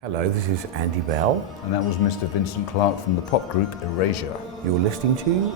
Hello, this is Andy Bell. And that was Mr. Vincent Clarke from the pop group Erasure. You're listening to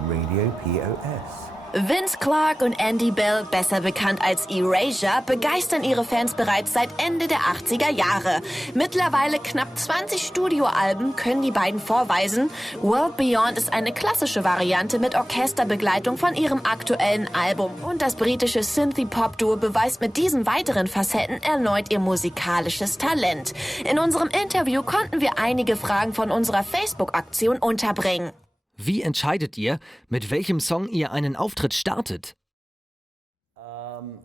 Radio P.O.S. Vince Clarke und Andy Bell, besser bekannt als Erasure, begeistern ihre Fans bereits seit Ende der 80er Jahre. Mittlerweile knapp 20 Studioalben können die beiden vorweisen. World Beyond ist eine klassische Variante mit Orchesterbegleitung von ihrem aktuellen Album. Und das britische Synthie-Pop-Duo beweist mit diesen weiteren Facetten erneut ihr musikalisches Talent. In unserem Interview konnten wir einige Fragen von unserer Facebook-Aktion unterbringen. Wie entscheidet ihr, mit welchem Song ihr einen Auftritt startet?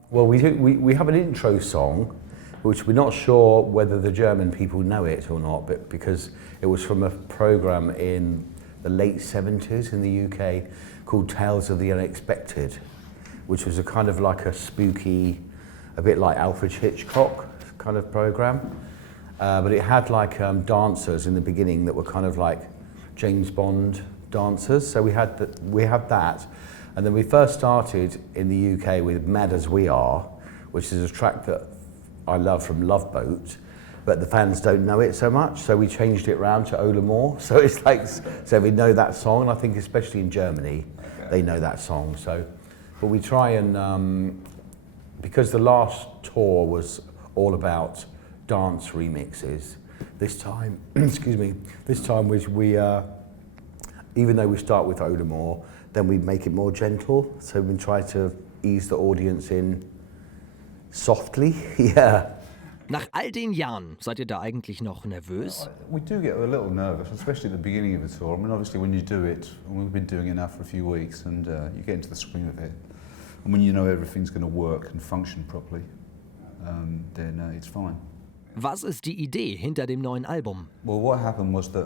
Well, we have an intro song, which we're not sure whether the German people know it or not, but because it was from a program in the late 70s in the UK called Tales of the Unexpected, which was a kind of like a spooky, a bit like Alfred Hitchcock kind of program. But it had like dancers in the beginning that were kind of like James Bond dancers, so we had that, and then we first started in the UK with Mad As We Are, which is a track that I love from Love Boat, but the fans don't know it so much, so we changed it round to Ola More. So it's like, so we know that song, and I think especially in Germany, they know that song. So, but we try and because the last tour was all about dance remixes, this time, excuse me, this time we even though we start with Ola More, then we make it more gentle, so we try to ease the audience in softly. Yeah. Nach all den Jahren, seid ihr da eigentlich noch nervös? We do get a little nervous, especially at the beginning of a tour. I mean, obviously when you do it, and we've been doing it now for a few weeks, and you get into the swing of it, and when you know everything's going to work and function properly, then it's fine. Was ist die Idee hinter dem neuen Album? Well, what happened was that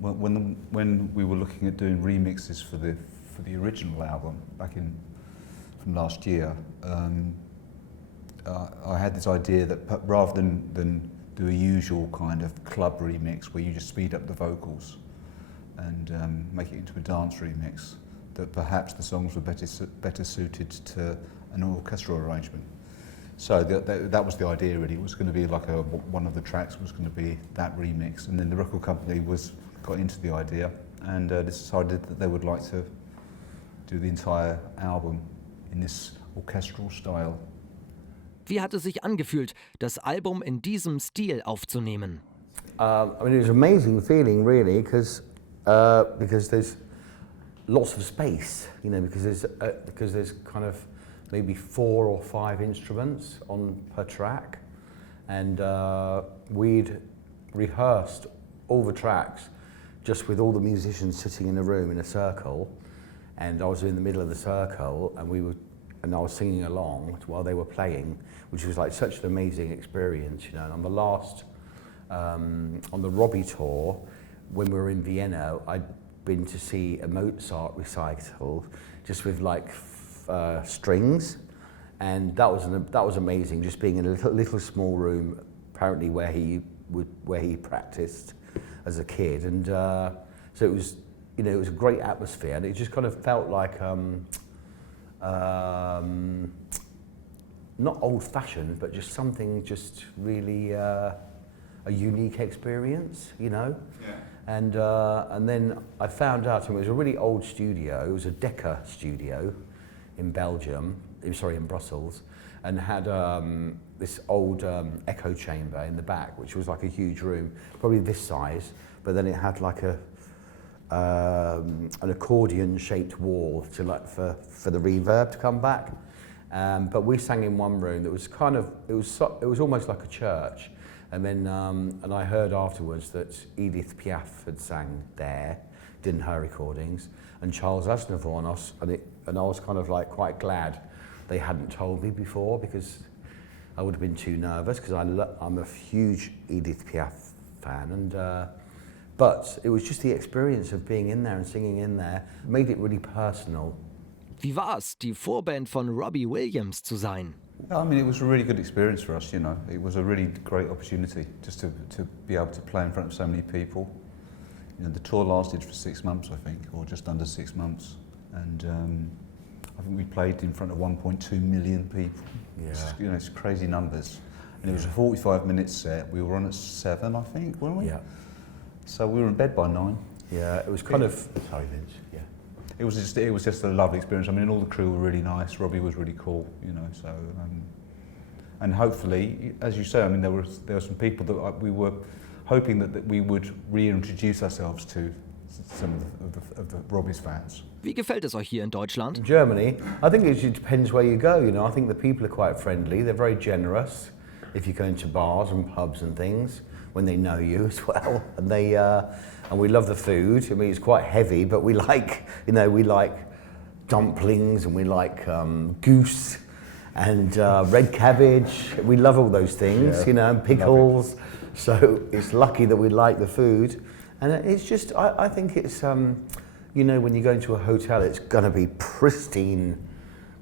when we were looking at doing remixes for the original album from last year, I had this idea that rather than do a usual kind of club remix where you just speed up the vocals and make it into a dance remix, that perhaps the songs were better suited to an orchestral arrangement. So that was the idea really. It was going to be like one of the tracks was going to be that remix, and then the record company got into the idea and decided that they would like to do the entire album in this orchestral style. Wie hat es sich angefühlt, das Album in diesem Stil aufzunehmen? I mean, it was an amazing feeling, really, because there's lots of space, you know, because there's kind of maybe 4 or 5 instruments per track, and we'd rehearsed all the tracks just with all the musicians sitting in a room in a circle, and I was in the middle of the circle, and I was singing along while they were playing, which was like such an amazing experience, you know. And on the last, on the Robbie tour, when we were in Vienna, I'd been to see a Mozart recital just with like strings, and that was amazing. Just being in a little small room, apparently where he practiced as a kid, and so it was, you know, it was a great atmosphere, and it just kind of felt like not old-fashioned, but just something just really a unique experience, you know. Yeah. And then I found out it was a really old studio. It was a Decca studio in Brussels, and had this old echo chamber in the back, which was like a huge room, probably this size, but then it had like an accordion-shaped wall to for the reverb to come back. But we sang in one room that was kind of, it was almost like a church, and then and I heard afterwards that Edith Piaf had sang there, did her recordings, and Charles Aznavour, and I was kind of like quite glad they hadn't told me before, because I would have been too nervous, because I'm a huge Edith Piaf fan, and but it was just the experience of being in there and singing in there made it really personal. Wie war's, die Vorband von Robbie Williams zu sein? I mean, it was a really good experience for us, you know. It was a really great opportunity just to be able to play in front of so many people. You know, the tour lasted for 6 months, I think, or just under 6 months, and I think we played in front of 1.2 million people. Yeah. You know, it's crazy numbers, And it was a 45-minute set. We were on at 7, I think, weren't we? Yeah. So we were in bed by 9. Yeah, it was kind of... Sorry, Vince. Yeah. It was just a lovely experience. I mean, all the crew were really nice. Robbie was really cool, you know. So, and hopefully, as you say, I mean, there were some people that we were hoping that we would reintroduce ourselves to some of the Robbie's fans. Wie gefällt es euch hier in Deutschland? In Germany, I think it just depends where you go. You know, I think the people are quite friendly. They're very generous. If you go into bars and pubs and things, when they know you as well, and and we love the food. I mean, it's quite heavy, but we like dumplings and we like goose and red cabbage. We love all those things, you know, and pickles. So it's lucky that we like the food, and it's just I think it's you know, when you go into a hotel, it's going to be pristine,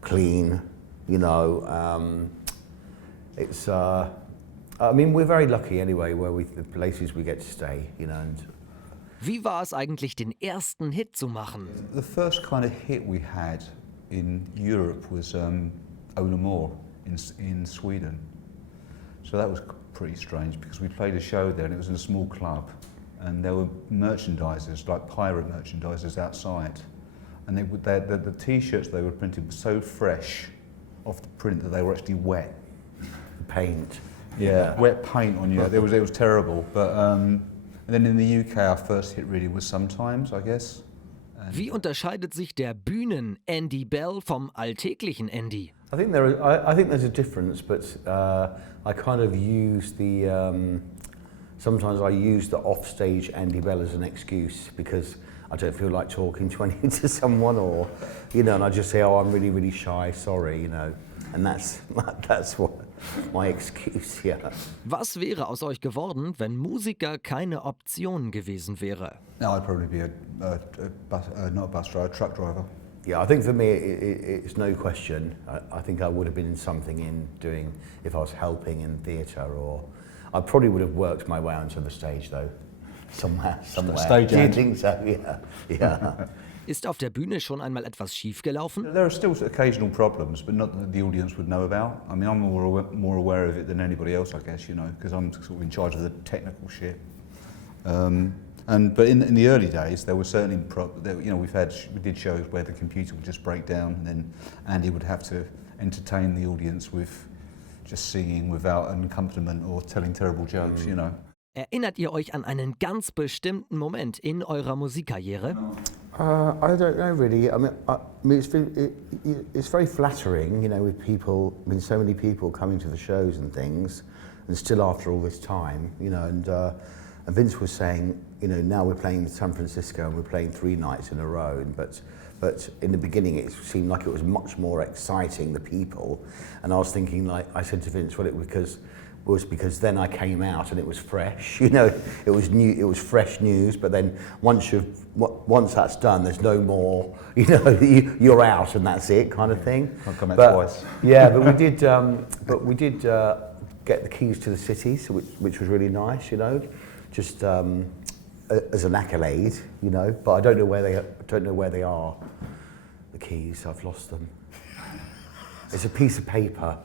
clean. You know, it's. I mean, we're very lucky anyway, the places we get to stay. You know. And Wie war es eigentlich, den ersten Hit zu machen? The first kind of hit we had in Europe was Ola Moore in Sweden. So that was pretty strange because we played a show there and it was in a small club and there were merchandisers, like pirate merchandisers outside, and the t-shirts they were printing were so fresh off the print that they were actually wet. paint. Yeah, wet paint on you. It was terrible. But and then in the UK, our first hit really was Sometimes, I guess. Wie unterscheidet sich der Bühnen-Andy Bell vom alltäglichen Andy? I think there's a difference, but I kind of use sometimes I use the offstage Andy Bell as an excuse because I don't feel like talking to someone, or you know, and I just say, oh, I'm really, really shy, sorry, you know, and that's what my excuse, yeah. Was wäre aus euch geworden, wenn Musiker keine Option gewesen wäre? No, I'd probably be not a bus driver, a truck driver. Yeah, I think for me it's no question. I think I would have been in something if I was helping in theatre, or I probably would have worked my way onto the stage though, somewhere. Stage Do you end. think so? Yeah. Ist auf der Bühne schon einmal etwas schiefgelaufen? There are still occasional problems, but not that the audience would know about. I mean, I'm more aware of it than anybody else, I guess, you know, because I'm sort of in charge of the technical shit. But in the early days, there were certainly, you know, we did shows where the computer would just break down, and then Andy would have to entertain the audience with just singing without an accompaniment or telling terrible jokes, you know. Erinnert ihr euch an einen ganz bestimmten Moment in eurer Musikkarriere? I don't know really. I mean it's very flattering, you know, with people. I mean, so many people coming to the shows and things, and still after all this time, you know. And Vince was saying, you know, now we're playing in San Francisco and we're playing 3 nights in a row. But in the beginning, it seemed like it was much more exciting, the people. And I was thinking, like, I said to Vince, well, it was because then I came out and it was fresh, you know, it was new, it was fresh news. But then once that's done, there's no more, you know, you're out and that's it, kind of thing. Can't come out twice. Yeah, but we did get the keys to the city, so which was really nice, you know, just as an accolade, you know. But I don't know where they are. The keys, I've lost them. It's a piece of paper.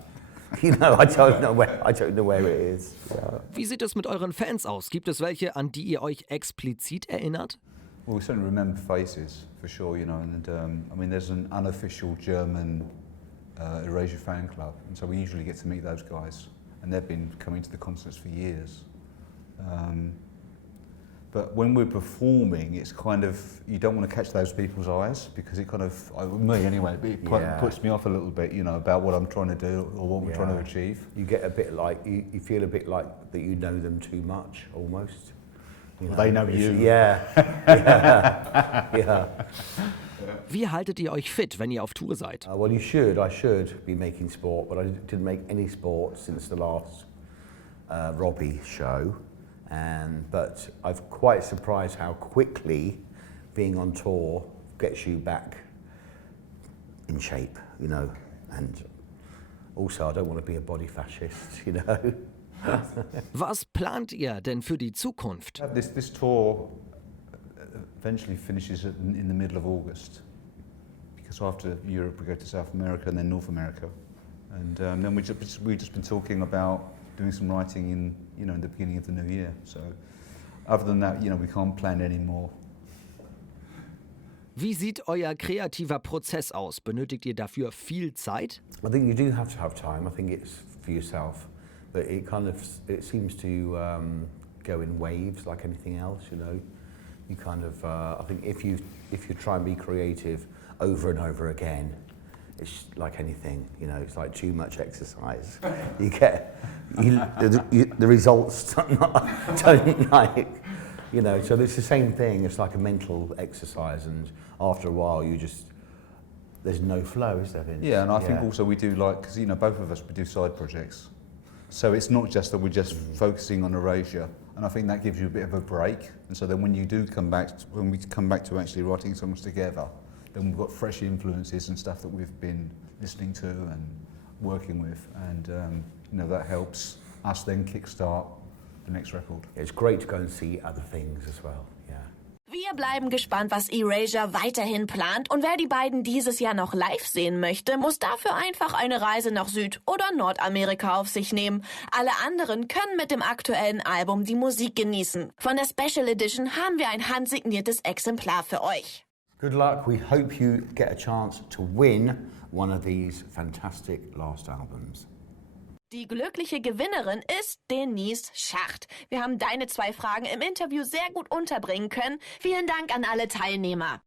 You know, I don't know where it is. Yeah. Wie sieht es mit euren Fans aus? Gibt es welche, an die ihr euch explizit erinnert? Well, we certainly remember faces, for sure, you know, and I mean, there's an unofficial German Erasure fan club, and so we usually get to meet those guys, and they've been coming to the concerts for years. But when we're performing, it's kind of, you don't want to catch those people's eyes, because it kind of, me anyway, it kind of puts me off a little bit, you know, about what I'm trying to do or what we're trying to achieve. You get a bit like, you feel a bit like that you know them too much, almost. You know? They know you. Yeah. Yeah. Wie haltet ihr euch fit, wenn ihr auf Tour seid? Well, I should be making sport, but I didn't make any sport since the last Robbie show. But I'm quite surprised how quickly being on tour gets you back in shape, you know. And also, I don't want to be a body fascist, you know. Was plant ihr denn für die Zukunft? This tour eventually finishes in the middle of August, because after Europe we go to South America and then North America, and then we've just been talking about doing some writing in the beginning of the new year. So other than that, we can't plan anymore. Wie sieht euer kreativer Prozess aus? Benötigt ihr dafür viel Zeit? I think you do have to have time. I think it's for yourself, but it seems to go in waves like anything else. You kind of I think if you try and be creative over and over again, it's like anything. It's like too much exercise. You get the results don't like. So it's the same thing. It's like a mental exercise, and after a while, there's no flow, is there, Vince? Yeah, and I think also we do because both of us we do side projects, so it's not just that we're just focusing on Erasure, and I think that gives you a bit of a break. And so then when we come back to actually writing songs together, then we've got fresh influences and stuff that we've been listening to and working with, and that helps us then kickstart the next record. It's great to go and see other things as well. Yeah. Wir bleiben gespannt, was Erasure weiterhin plant, und wer die beiden dieses Jahr noch live sehen möchte, muss dafür einfach eine Reise nach Süd- oder Nordamerika auf sich nehmen. Alle anderen können mit dem aktuellen Album die Musik genießen. Von der Special Edition haben wir ein handsigniertes Exemplar für euch. Good luck. We hope you get a chance to win one of these fantastic last albums. Die glückliche Gewinnerin ist Denise Schacht. Wir haben deine 2 Fragen im Interview sehr gut unterbringen können. Vielen Dank an alle Teilnehmer.